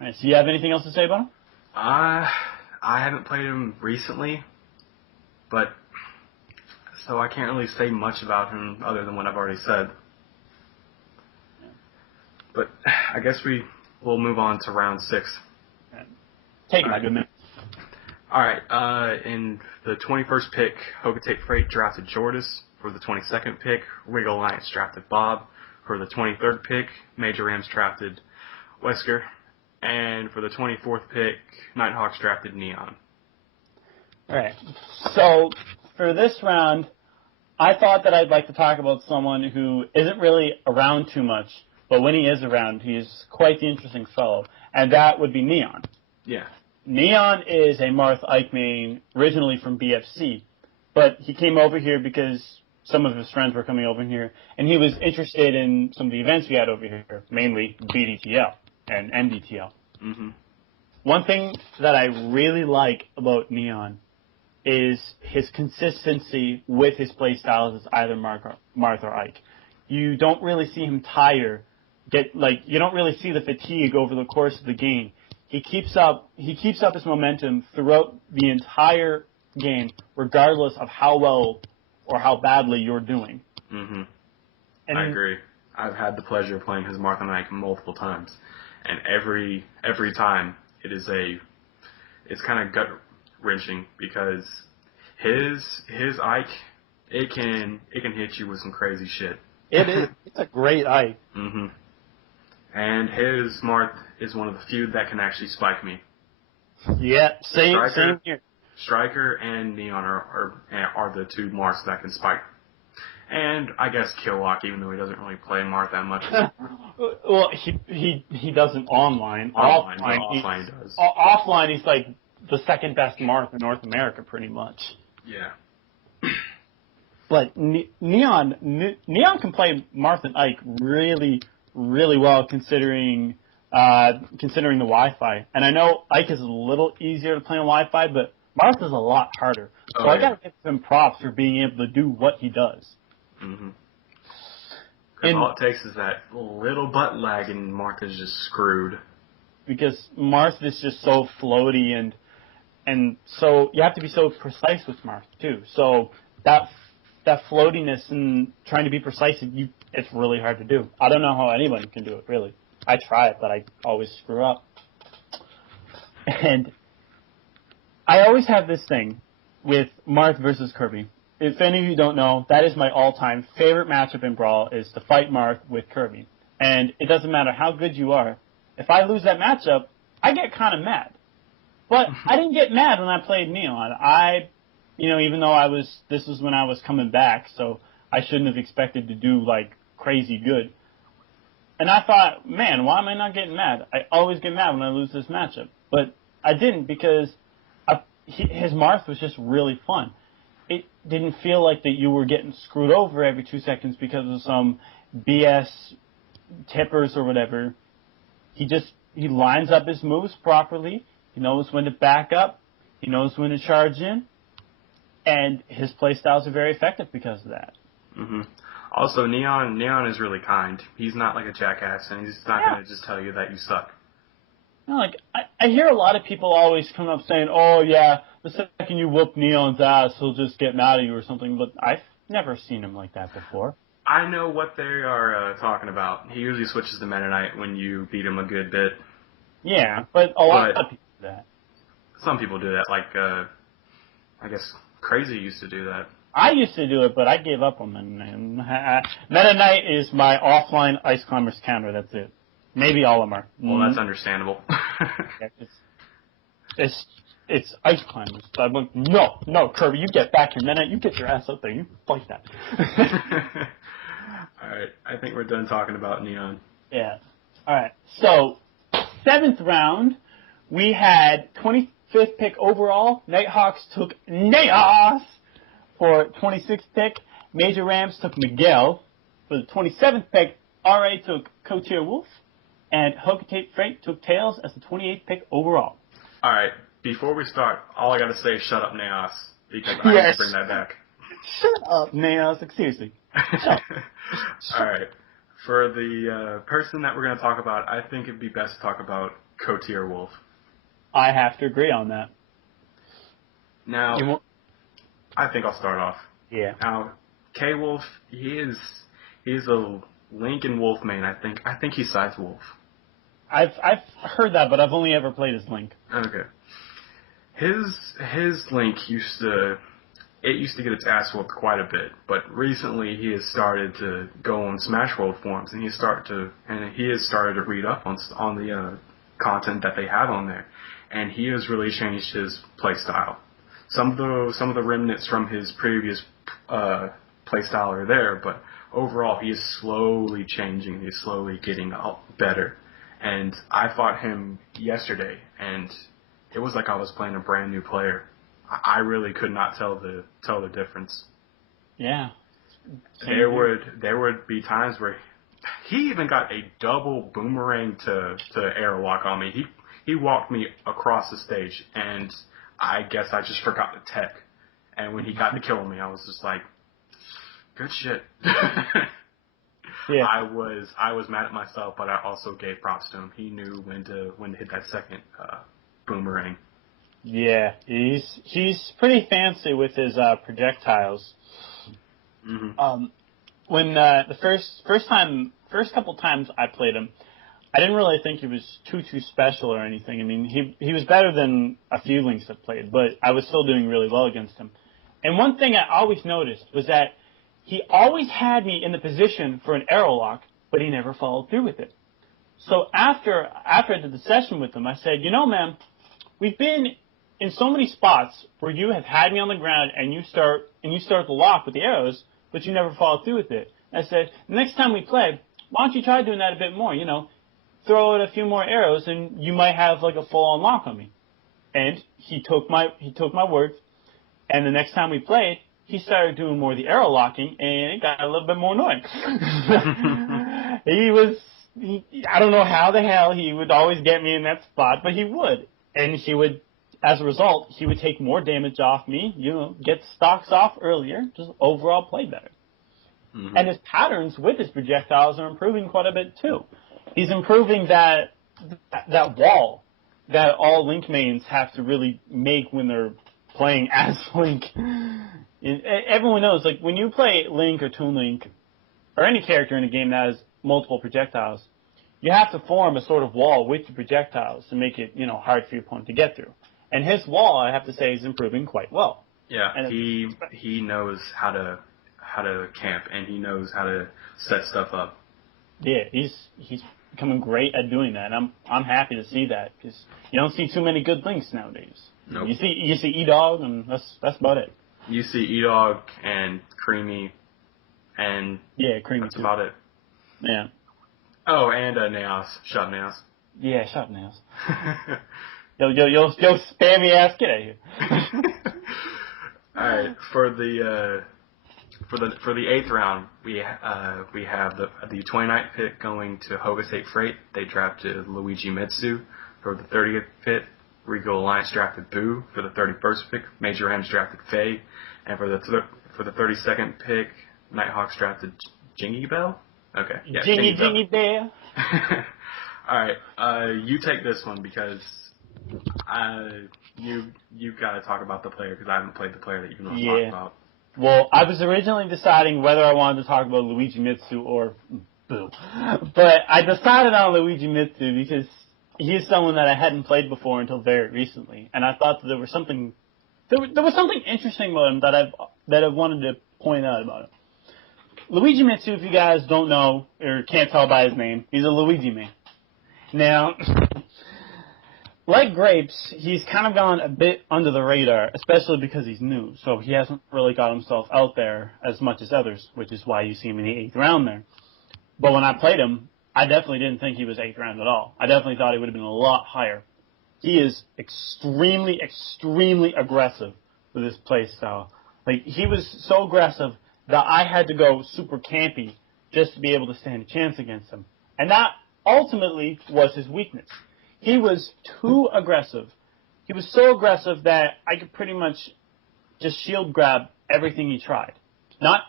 All right, so you have anything else to say about him? I haven't played him recently, so I can't really say much about him other than what I've already said. Yeah. But I guess we'll move on to round 6. Right. Take it, good minute. All right, in the 21st pick, Hocotate Freight drafted Jordis. For the 22nd pick, Wiggle Alliance drafted Bob. For the 23rd pick, Major Rams drafted Wesker. And for the 24th pick, Nighthawks drafted Neon. All right. So for this round, I thought that I'd like to talk about someone who isn't really around too much, but when he is around, he's quite the interesting fellow, and that would be Neon. Yeah. Neon is a Marth Ike main, originally from BFC, but he came over here because some of his friends were coming over here, and he was interested in some of the events we had over here, mainly BDTL and NDTL. Mm-hmm. One thing that I really like about Neon is his consistency with his play styles as either Marth or Ike. You don't really see him tire, you don't really see the fatigue over the course of the game. He keeps up his momentum throughout the entire game, regardless of how well or how badly you're doing. Mm-hmm. And I agree. I've had the pleasure of playing his Marth and Ike multiple times, and every time it's kind of gut wrenching because his Ike it can hit you with some crazy shit. It's a great Ike. Mm-hmm. And his Marth is one of the few that can actually spike me. Yeah, same here. Striker and Neon are the two Marths that can spike. And I guess Killlock, even though he doesn't really play Marth that much. Well, he doesn't online. Offline he does. Offline, he's like the second best Marth in North America, pretty much. Yeah. But Neon can play Marth and Ike really, really well, considering the Wi-Fi. And I know Ike is a little easier to play on Wi-Fi, but Marth is a lot harder. So I gotta give him props for being able to do what he does. Mm-hmm. Because all it takes is that little butt lag, and Marth is just screwed. Because Marth is just so floaty, and so you have to be so precise with Marth too. So that floatiness and trying to be precise, it's really hard to do. I don't know how anyone can do it, really. I try it, but I always screw up. And I always have this thing with Marth versus Kirby. If any of you don't know, that is my all-time favorite matchup in Brawl, is to fight Marth with Kirby. And it doesn't matter how good you are. If I lose that matchup, I get kind of mad. But I didn't get mad when I played Neon. Even though this was when I was coming back, so I shouldn't have expected to do, crazy good. And I thought, man, why am I not getting mad? I always get mad when I lose this matchup. But I didn't, because his Marth was just really fun. It didn't feel like that you were getting screwed over every 2 seconds because of some BS tippers or whatever. He lines up his moves properly. He knows when to back up. He knows when to charge in. And his playstyles are very effective because of that. Mm-hmm. Also, Neon is really kind. He's not like a jackass, and he's not going to just tell you that you suck. No, I hear a lot of people always come up saying, oh, yeah, the second you whoop Neon's ass, he'll just get mad at you or something, but I've never seen him like that before. I know what they are talking about. He usually switches to Meta Knight when you beat him a good bit. Yeah, but a lot of people do that. Some people do that, I guess Crazy used to do that. I used to do it, but I gave up on Meta Knight. Meta Knight is my offline Ice Climbers counter, that's it. Maybe all of them are. Well, that's understandable. It's Ice Climbers. I'm like, no, Kirby, you get back here, Meta, you get your ass up there, you fight that. Alright, I think we're done talking about Neon. Yeah. Alright, so, 7th round, we had 25th pick overall. Nighthawks took Naos for 26th pick. Major Rams took Miguel. For the 27th pick, RA took Cotier Wolf. And Hokitate Freight took Tails as the 28th pick overall. Alright, before we start, all I gotta say is shut up, Naos. Because I need to bring that back. Shut up, Naos. Seriously. Shut up. Alright, for the person that we're gonna talk about, I think it'd be best to talk about Cotier Wolf. I have to agree on that. Now, I think I'll start off. Yeah. Now, K-Wolf, he's a Link and Wolf main. I think he sides Wolf. I've heard that, but I've only ever played as Link. Okay. His Link used to it used to get its ass whooped quite a bit, but recently he has started to go on Smash World forums, and he has started to read up on the content that they have on there, and he has really changed his play style. Some of the remnants from his previous play style are there, but overall he is slowly changing. He's slowly getting better. And I fought him yesterday, and it was like I was playing a brand new player. I really could not tell the difference. Yeah. There would be times where he even got a double boomerang to airlock on me. He walked me across the stage, and I guess I just forgot the tech. And when he got to killing me, I was just like, good shit. Yeah. I was mad at myself, but I also gave props to him. He knew when to hit that second boomerang. Yeah, he's pretty fancy with his projectiles. Mm-hmm. When the first couple times I played him, I didn't really think he was too special or anything. I mean, he was better than a few Links I've played, but I was still doing really well against him. And one thing I always noticed was that he always had me in the position for an arrow lock, but he never followed through with it. So after I did the session with him, I said, man, we've been in so many spots where you have had me on the ground and you start the lock with the arrows, but you never follow through with it. And I said, the next time we play, why don't you try doing that a bit more? Throw out a few more arrows and you might have like a full-on lock on me. And he took my word. And the next time we played, he started doing more of the arrow locking, and it got a little bit more annoying. I don't know how the hell he would always get me in that spot, but he would. And as a result, he would take more damage off me, get stocks off earlier, just overall play better. Mm-hmm. And his patterns with his projectiles are improving quite a bit too. He's improving that wall that all Link mains have to really make when they're playing as Link. Everyone knows, like, when you play Link or Toon Link, or any character in a game that has multiple projectiles, you have to form a sort of wall with your projectiles to make it, hard for your opponent to get through. And his wall, I have to say, is improving quite well. Yeah, and he knows how to camp, and he knows how to set stuff up. Yeah, he's becoming great at doing that. And I'm happy to see that, because you don't see too many good Links nowadays. Nope. You see E-Dog, and that's about it. You see E-Dog and Creamy, and Creamy that's too. about it. Yeah. Oh, and Naos, Shot Naos. Yeah, Shot Naos. Yo, spammy ass, get out of here. All right, for the 8th round, we have the 29th pick going to Hoga State Freight. They drafted Luigi Mitsu. For the 30th pick, Regal Alliance drafted Boo. For the 31st pick, Major M's drafted Faye. And for the 32nd pick, Nighthawks drafted Jingy Bell. Okay, yeah, Jingy Bell. All right, you take this one because you got to talk about the player, because I haven't played the player that you want to talk about. Well, I was originally deciding whether I wanted to talk about Luigi Mitsu or Boo. But I decided on Luigi Mitsu because he's someone that I hadn't played before until very recently. And I thought that there was something interesting about him that I wanted to point out about him. Luigi Mitsu, if you guys don't know or can't tell by his name, he's a Luigi man. Now, like Grapes, he's kind of gone a bit under the radar, especially because he's new, so he hasn't really got himself out there as much as others, which is why you see him in the 8th round there. But when I played him, I definitely didn't think he was 8th round at all. I definitely thought he would have been a lot higher. He is extremely, extremely aggressive with his play style. Like, he was so aggressive that I had to go super campy just to be able to stand a chance against him. And that ultimately was his weakness. He was too aggressive. He was so aggressive that I could pretty much just shield grab everything he tried. Not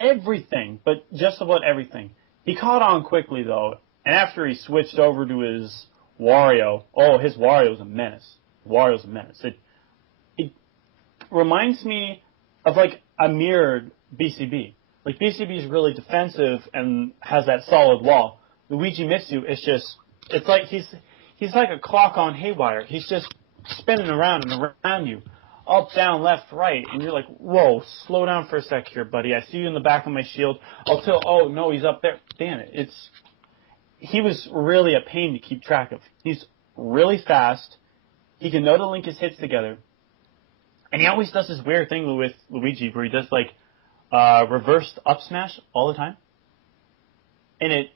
everything, but just about everything. He caught on quickly, though, and after he switched over to his Wario, his Wario's a menace. Wario's a menace. It reminds me of, like, a mirrored BCB. Like, BCB is really defensive and has that solid wall. Luigi Mitsu is just... It's like he's like a clock on haywire. He's just spinning around and around you. up, down, left, right, and you're like, whoa, slow down for a sec here, buddy. I see you in the back of my shield. I'll tell, oh, no, he's up there. Damn it. He was really a pain to keep track of. He's really fast. He can know to link his hits together. And he always does this weird thing with Luigi where he does, like, reversed up smash all the time. And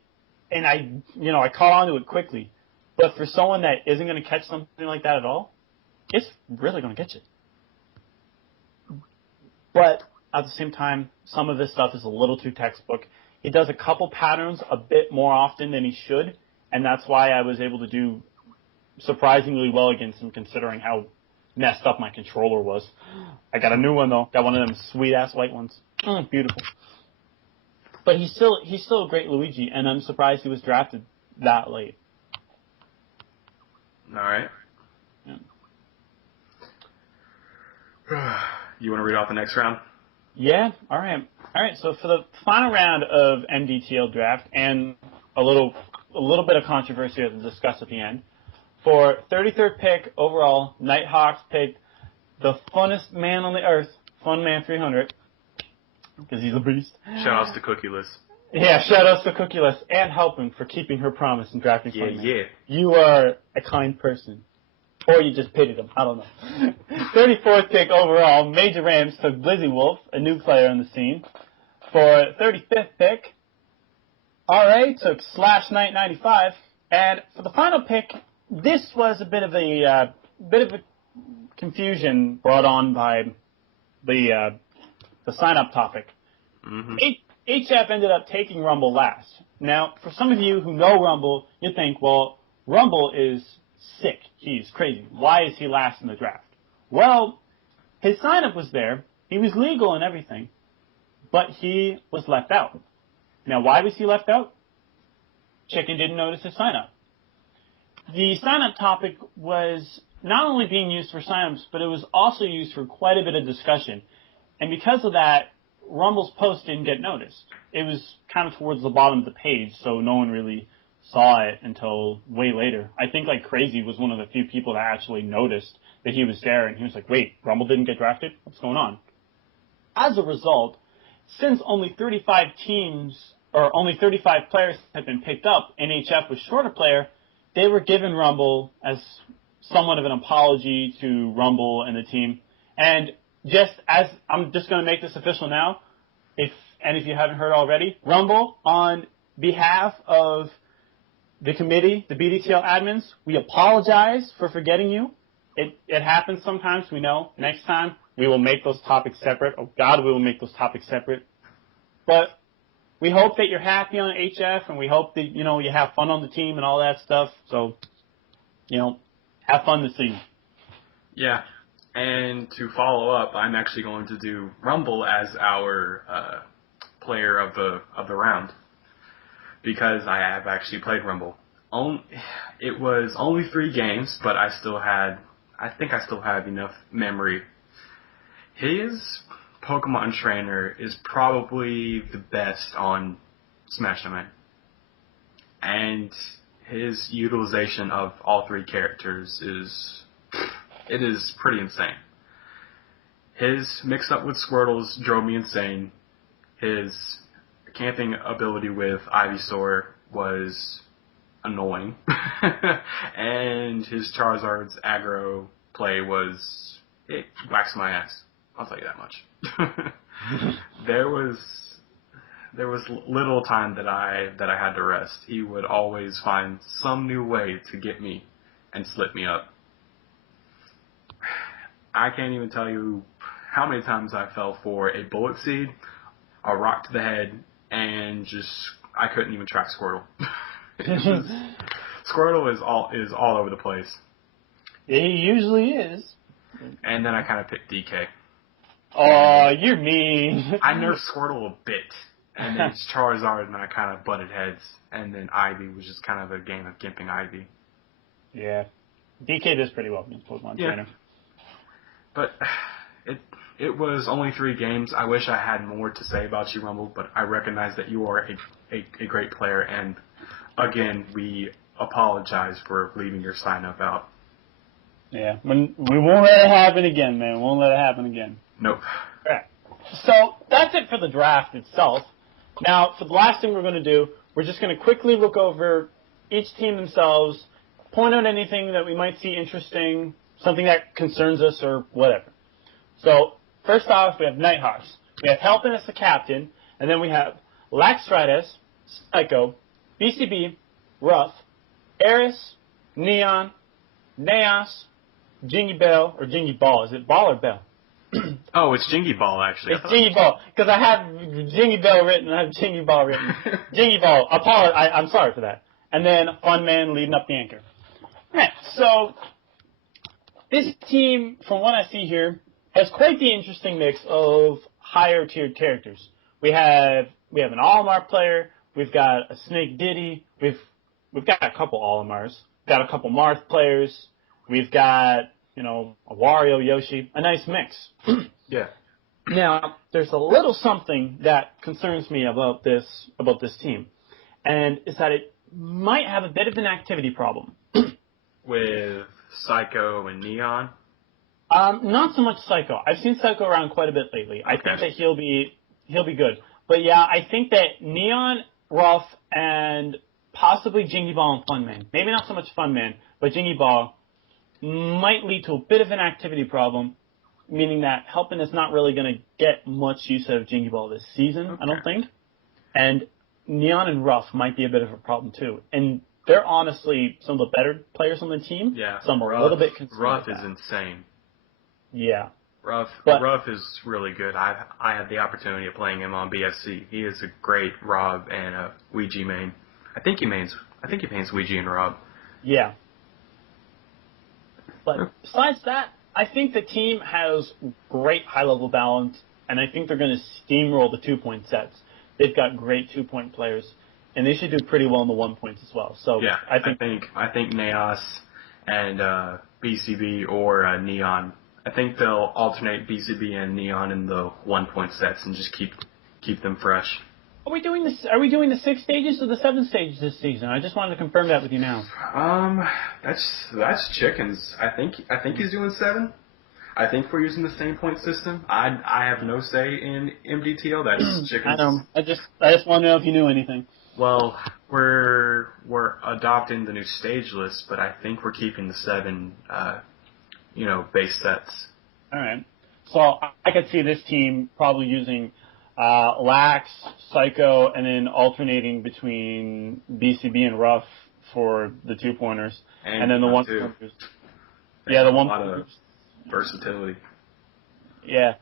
I caught on to it quickly. But for someone that isn't going to catch something like that at all, it's really going to get you. But at the same time, some of this stuff is a little too textbook. He does a couple patterns a bit more often than he should, and that's why I was able to do surprisingly well against him considering how messed up my controller was. I got a new one, though. Got one of them sweet-ass white ones. Beautiful. But he's still a great Luigi, and I'm surprised he was drafted that late. All right. Yeah. You want to read off the next round? Yeah, all right. So for the final round of MDTL draft, and a little bit of controversy to discuss at the end, for 33rd pick overall, Nighthawks picked the funnest man on the earth, Funman 300, because he's a beast. Shout outs to Cookieless. Yeah, shout outs to Cookieless and Helping for keeping her promise and drafting Funman. Yeah. You are a kind person. Or you just pitied him. I don't know. 34th pick overall, Major Rams took Blizzy Wolf, a new player on the scene. For 35th pick, RA took Slash Knight 95. And for the final pick, this was a bit of a confusion brought on by the sign-up topic. Mm-hmm. HF ended up taking Rumble last. Now, for some of you who know Rumble, you think, well, Rumble is sick. He's crazy. Why is he last in the draft? Well, his sign-up was there. He was legal and everything. But he was left out. Now, why was he left out? Chicken didn't notice his sign-up. The sign-up topic was not only being used for sign-ups, but it was also used for quite a bit of discussion. And because of that, Rumble's post didn't get noticed. It was kind of towards the bottom of the page, so no one really saw it until way later. I think like Crazy was one of the few people that actually noticed that he was there, and he was like, wait, Rumble didn't get drafted? What's going on? As a result, since only 35 players had been picked up, NHF was short a player, they were given Rumble as somewhat of an apology to Rumble and the team. And I'm just going to make this official now, if you haven't heard already, Rumble, on behalf of the committee, the BDTL admins, we apologize for forgetting you. It happens sometimes, we know. Next time, we will make those topics separate. Oh, God, we will make those topics separate. But we hope that you're happy on HF, and we hope that, you have fun on the team and all that stuff. So, have fun this season. Yeah. And to follow up, I'm actually going to do Rumble as our player of the round, because I have actually played Rumble. It was only 3 games, but I think I still have enough memory. His Pokemon trainer is probably the best on Smash Domain, and his utilization of all 3 characters is pretty insane. His mix-up with Squirtles drove me insane. His camping ability with Ivysaur was annoying. And his Charizard's aggro play it waxed my ass. I'll tell you that much. There was little time that I had to rest. He would always find some new way to get me and slip me up. I can't even tell you how many times I fell for a Bullet Seed, a Rock to the Head, and I couldn't even track Squirtle. Squirtle is all over the place. He usually is. And then I kind of picked DK. Oh, you're mean. I nerfed Squirtle a bit, and then it's Charizard, and I kind of butted heads, and then Ivy was just kind of a game of gimping Ivy. Yeah. DK does pretty well against Pokemon Trainer. But it was only 3 games. I wish I had more to say about you, Rumble, but I recognize that you are a great player, and again, we apologize for leaving your sign-up out. Yeah, we won't let it happen again, man. We won't let it happen again. Nope. All right. So that's it for the draft itself. Now, for the last thing we're going to do, we're just going to quickly look over each team themselves, point out anything that we might see interesting, something that concerns us or whatever. So, first off, we have Nighthawks. We have Halpin as the captain, and then we have Laxtrides, Psycho, BCB, Ruff, Eris, Neon, Naos, Jingy Bell, or Jingy Ball. Is it Ball or Bell? Oh, it's Jingy Ball, actually. It's Jingy Ball, because I have Jingy Bell written and I have Jingy Ball written. Jingy Ball, I'm sorry for that. And then Fun Man leading up the anchor. Alright, so this team, from what I see here, has quite the interesting mix of higher tiered characters. We have an Olimar player, we've got a Snake Diddy, we've got a couple Olimars, got a couple Marth players, we've got, a Wario, Yoshi, a nice mix. Yeah. Now, there's a little something that concerns me about this team, and is that it might have a bit of an activity problem. With Psycho and Neon? Not so much Psycho. I've seen Psycho around quite a bit lately. Okay. I think that he'll be good. But yeah, I think that Neon, Ruff, and possibly Jingy Ball and Fun Man, maybe not so much Fun Man, but Jingy Ball, might lead to a bit of an activity problem, meaning that Halpin is not really going to get much use out of Jingy Ball this season, Okay. I don't think. And Neon and Ruff might be a bit of a problem too. And they're honestly some of the better players on the team. Yeah. So I'm a little bit concerned. Ruff with is that. insane. Yeah. Ruff is really good. I had the opportunity of playing him on BSC. He is a great Rob and a Ouija main. I think he mains Ouija and Rob. Yeah. But besides that, I think the team has great high-level balance, and I think they're going to steamroll the 2-point sets. They've got great 2-point players, and they should do pretty well in the 1 points as well. So Yeah, I think Naos and BCB or Neon. I think they'll alternate BCB and Neon in the 1-point sets and just keep them fresh. Are we doing the 6 stages or the 7 stages this season? I just wanted to confirm that with you now. That's chickens. I think he's doing 7. I think we're using the same point system. I have no say in MDTL. That's chickens. I know. I just want to know if you knew anything. Well, we're adopting the new stage list, but I think we're keeping the 7, base sets. All right. So I could see this team probably using Lax, Psycho, and then alternating between BCB and Ruff for the 2-pointers, and then the 1-pointers. Yeah, the 1-pointers. A lot of versatility. Yeah,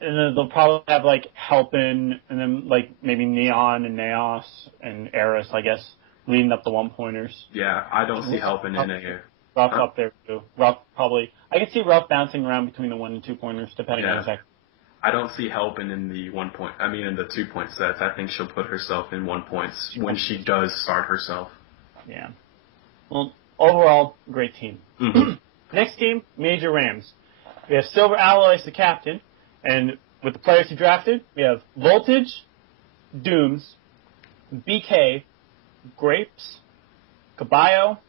and then they'll probably have Halpin, and then maybe Neon and Naos and Eris, I guess, leading up the 1-pointers. Yeah, I don't see Halpin in a. Ruff up there too. Ruff probably. I could see Ruff bouncing around between the 1 and 2-pointers, depending on exactly. I don't see Halpin in the in the 2-point sets. I think she'll put herself in 1 points when she does start herself. Yeah. Well, overall, great team. Mm-hmm. Next team, Major Rams. We have Silver Alloy as the captain, and with the players he drafted, we have Voltage, Dooms, BK, Grapes, Caballo,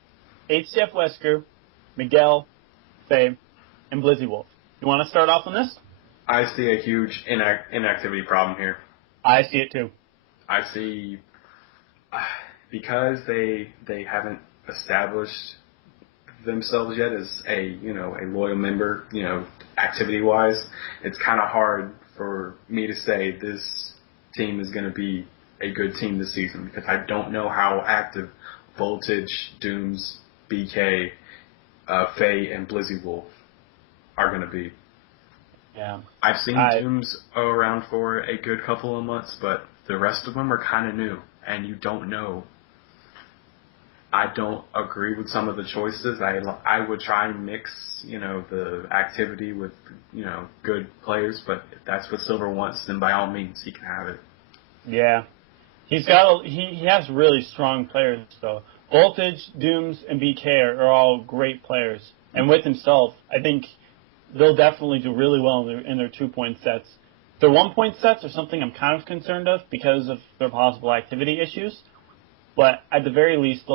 HCF Wesker, Miguel, Faye, and Blizzy Wolf. You want to start off on this? I see a huge inactivity problem here. I see it too. I see because they haven't established themselves yet as a loyal member, activity wise. It's kind of hard for me to say this team is going to be a good team this season because I don't know how active Voltage, Dooms, BK, Faye, and Blizzy Wolf are going to be. Yeah. I've seen Dooms around for a good couple of months, but the rest of them are kind of new, and you don't know. I don't agree with some of the choices. I would try and mix, the activity with, good players, but if that's what Silver wants, then by all means he can have it. Yeah. He has really strong players though. Voltage, Dooms, and BK are all great players. And with himself, I think they'll definitely do really well in their 2-point sets. Their 1-point sets are something I'm kind of concerned of because of their possible activity issues. But at the very least,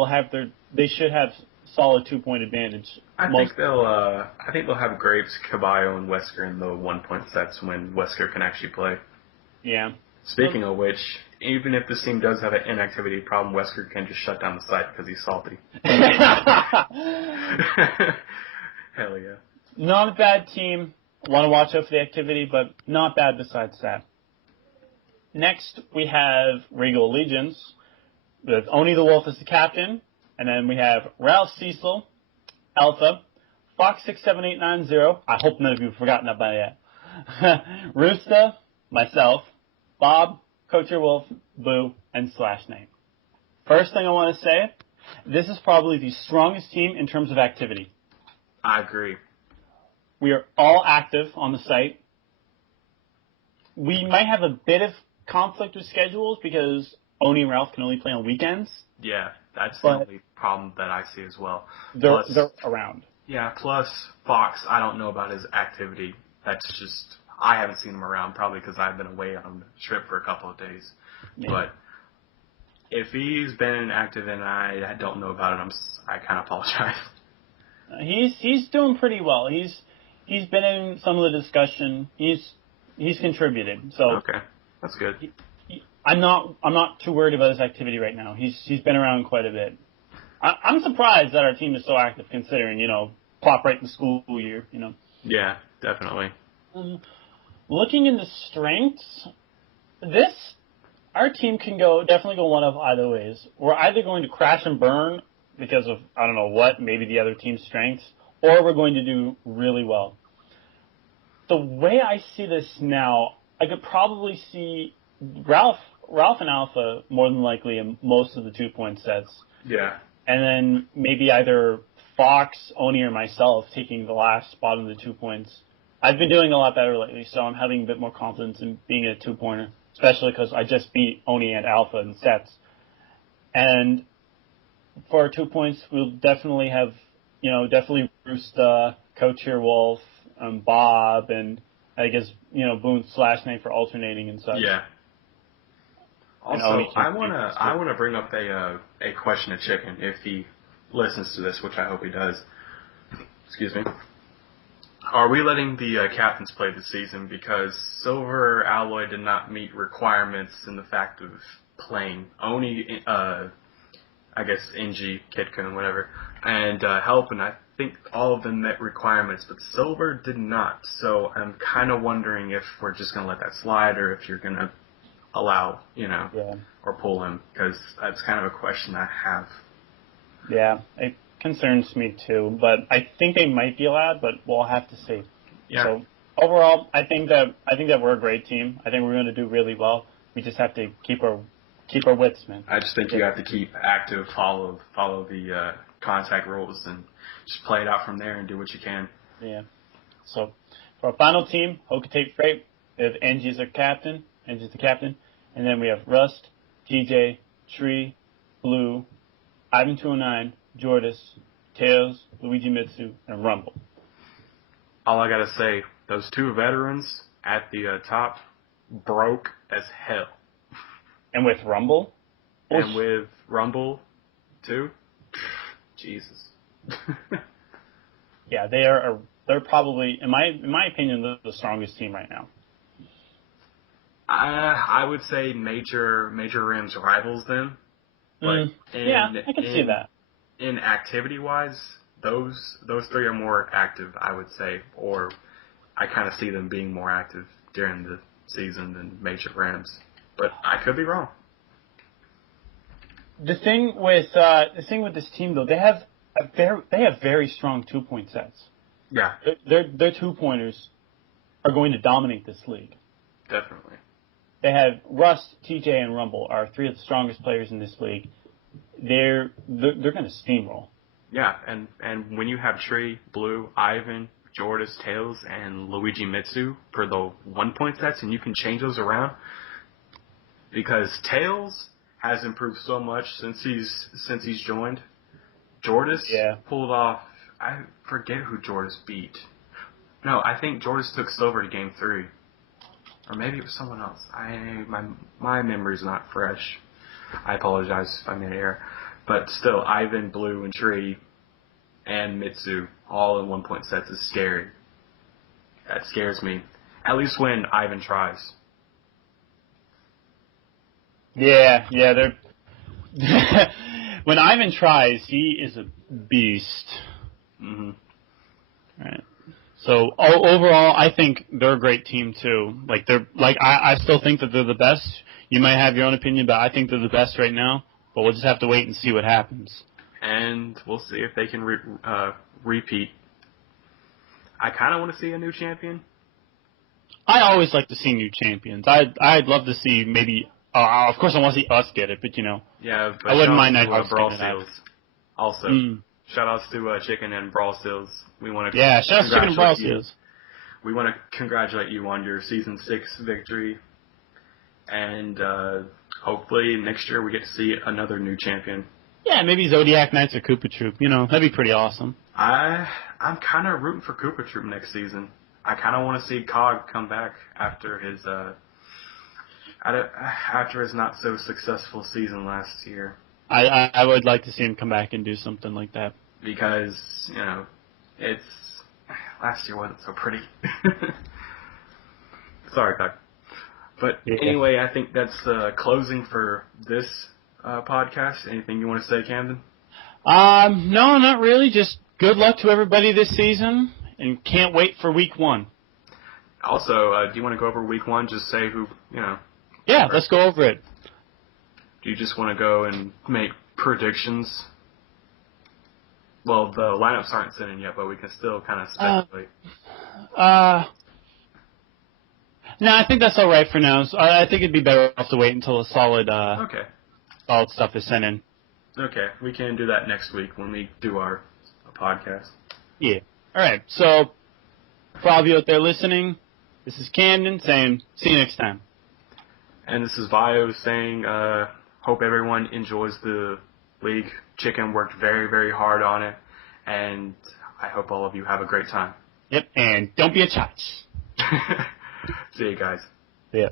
they should have solid 2-point advantage. I think they'll have Graves, Caballo, and Wesker in the 1-point sets when Wesker can actually play. Yeah. Speaking of which, even if this team does have an inactivity problem, Wesker can just shut down the site because he's salty. Hell yeah. Not a bad team. Want to watch out for the activity, but not bad besides that. Next, we have Regal Allegiance with Oni the Wolf as the captain. And then we have Ralph Cecil, Alpha, Fox67890. I hope none of you have forgotten that by yet. Roosta, myself, Bob, Coacher Wolf, Boo, and Slash Name. First thing I want to say, this is probably the strongest team in terms of activity. I agree. We are all active on the site. We might have a bit of conflict with schedules because Oni and Ralph can only play on weekends. Yeah, that's the only problem that I see as well. They're around. Yeah, plus Fox, I don't know about his activity. That's just, I haven't seen him around, probably because I've been away on the trip for a couple of days. Yeah. But if he's been active and I don't know about it, I kind of apologize. He's doing pretty well. He's been in some of the discussion. He's contributed. So okay, that's good. I'm not too worried about his activity right now. He's been around quite a bit. I'm surprised that our team is so active, considering plop right in the school year. Yeah, definitely. Looking into strengths, our team can definitely go one of either ways. We're either going to crash and burn because of I don't know what, maybe the other team's strengths, or we're going to do really well. The way I see this now, I could probably see Ralph and Alpha more than likely in most of the 2-point sets. Yeah. And then maybe either Fox, Oni, or myself taking the last spot in the 2 points. I've been doing a lot better lately, so I'm having a bit more confidence in being a 2-pointer, especially because I just beat Oni and Alpha in sets. And for our 2 points, we'll definitely have, definitely Roosta, Coach here, Wolf, Bob, and I guess, Boone Slash Name for alternating and such. Yeah. Also, I wanna bring up a question to Chicken if he listens to this, which I hope he does. Excuse me. Are we letting the captains play this season because Silver Alloy did not meet requirements in the fact of playing? Oni, I guess NG, Kitka, whatever, and Help, and I think all of them met requirements, but Silver did not. So I'm kind of wondering if we're just gonna let that slide, or if you're gonna allow, or pull him, because that's kind of a question I have. Yeah, it concerns me too, but I think they might be allowed, but we'll have to see. Yeah. So overall, I think that we're a great team. I think we're going to do really well. We just have to keep our wits, man. I just think you have to keep active, follow the contact rules, and just play it out from there and do what you can. Yeah. So for our final team, Hoka Tape Freight, we have Angie's the captain, and then we have Rust, TJ, Tree, Blue, Ivan 209, Jordis, Tails, Luigi Mitsu, and Rumble. All I gotta say, those 2 veterans at the top broke as hell. And with Rumble? And with Rumble, too? Jesus. Yeah, they're probably, in my opinion, the strongest team right now. I would say Major Rims rivals them. But I can see that. In activity-wise, those 3 are more active, I would say, or I kind of see them being more active during the season than Major Rams. But I could be wrong. The thing with this team, though, they have very strong 2-point sets. Yeah. Their 2-pointers are going to dominate this league. Definitely. They have Rust, TJ, and Rumble are 3 of the strongest players in this league. They're going to steamroll. Yeah, and when you have Tree, Blue, Ivan, Jordis, Tails, and Luigi Mitsu for the 1-point sets, and you can change those around, because Tails has improved so much since he's joined. Jordis pulled off, I forget who Jordis beat. No, I think Jordis took Silver to Game 3. Or maybe it was someone else. My memory's not fresh. I apologize if I made an error. But still, Ivan, Blue, and Tree and Mitsu all in 1-point sets is scary. That scares me. At least when Ivan tries. Yeah, they're... When Ivan tries, he is a beast. Mm-hmm. Right. So overall, I think they're a great team too. I still think that they're the best. You might have your own opinion, but I think they're the best right now. But we'll just have to wait and see what happens. And we'll see if they can repeat. I kind of want to see a new champion. I always like to see new champions. I'd love to see maybe. Of course, I want to see us get it, but Yeah, but I wouldn't mind Nighthawks Brawl getting it. Also, shout outs to Chicken and Brawl Seals. We want to shout outs to Chicken and Brawl Seals. We want to congratulate you on your Season 6 victory, and hopefully next year we get to see another new champion. Yeah, maybe Zodiac Knights or Koopa Troop. That'd be pretty awesome. I'm kind of rooting for Koopa Troop next season. I kind of want to see Cog come back after his not so successful season last year. I would like to see him come back and do something like that. Because, it's last year wasn't so pretty. Sorry, Cog. But anyway, I think that's closing for this podcast. Anything you want to say, Camden? No, not really. Just good luck to everybody this season, and can't wait for week 1. Also, do you want to go over week 1? Just say who, Yeah, let's go over it. Do you just want to go and make predictions? Well, the lineups aren't sent in yet, but we can still kind of speculate. No, I think that's all right for now. So I think it'd be better off to wait until a solid stuff is sent in. Okay, we can do that next week when we do our podcast. Yeah. All right. So, for all of you out there listening, this is Camden saying, see you next time. And this is Vio saying, hope everyone enjoys the league. Chicken worked very, very hard on it, and I hope all of you have a great time. Yep, and don't be a chotch. See you guys. Yeah.